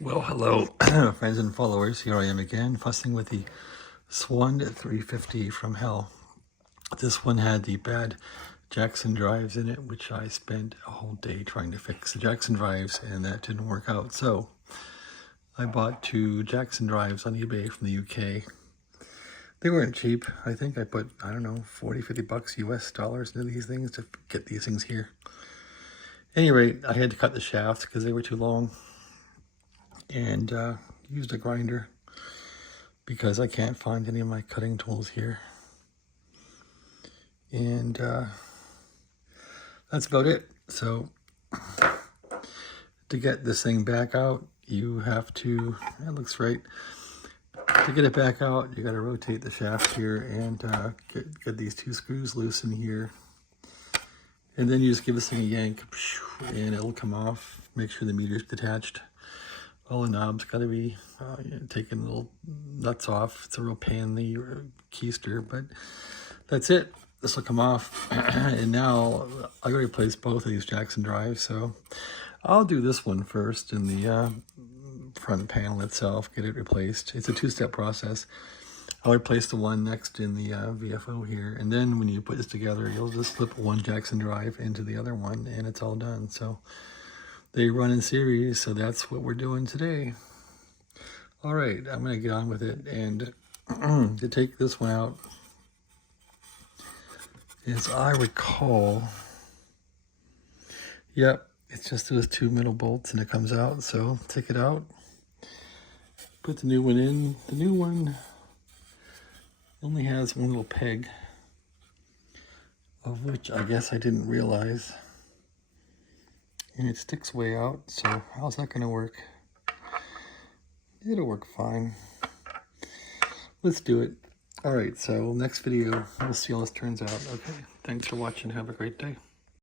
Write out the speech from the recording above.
Well, hello, friends and followers. Here I am again, fussing with the Swan 350 from hell. This one had the bad Jackson drives in it, which I spent a whole day trying to fix the Jackson drives, and that didn't work out. So I bought two Jackson drives on eBay from the UK. They weren't cheap. I think I put, I don't know, 40, 50 bucks US dollars into these things to get these things here. At any rate, I had to cut the shafts because they were too long, and used a grinder because I can't find any of my cutting tools here. And that's about it. So to get this thing back out, you have to, that looks right. To get it back out, you got to rotate the shaft here and get these two screws loose in here. And then you just give this thing a yank and it'll come off. Make sure the meter's detached. All the knobs got to be taking little nuts off. It's a real pain in the keister, but that's it. This will come off. And now I gotta replace both of these Jackson drives, so I'll do this one first in the front panel itself, get it replaced. It's a two-step process. I'll replace the one next in the VFO here, and then when you put this together, you'll just slip one Jackson drive into the other one, and it's all done. So they run in series, so that's what we're doing today. All right, I'm gonna get on with it, and to take this one out, as I recall, yep, it's just those two middle bolts and it comes out. So take it out, put the new one in. The new one only has one little peg, of which I guess I didn't realize. And it sticks way out, so how's that gonna work? It'll work fine. Let's do it. All right, so next video, we'll see how this turns out. Okay, thanks for watching. Have a great day.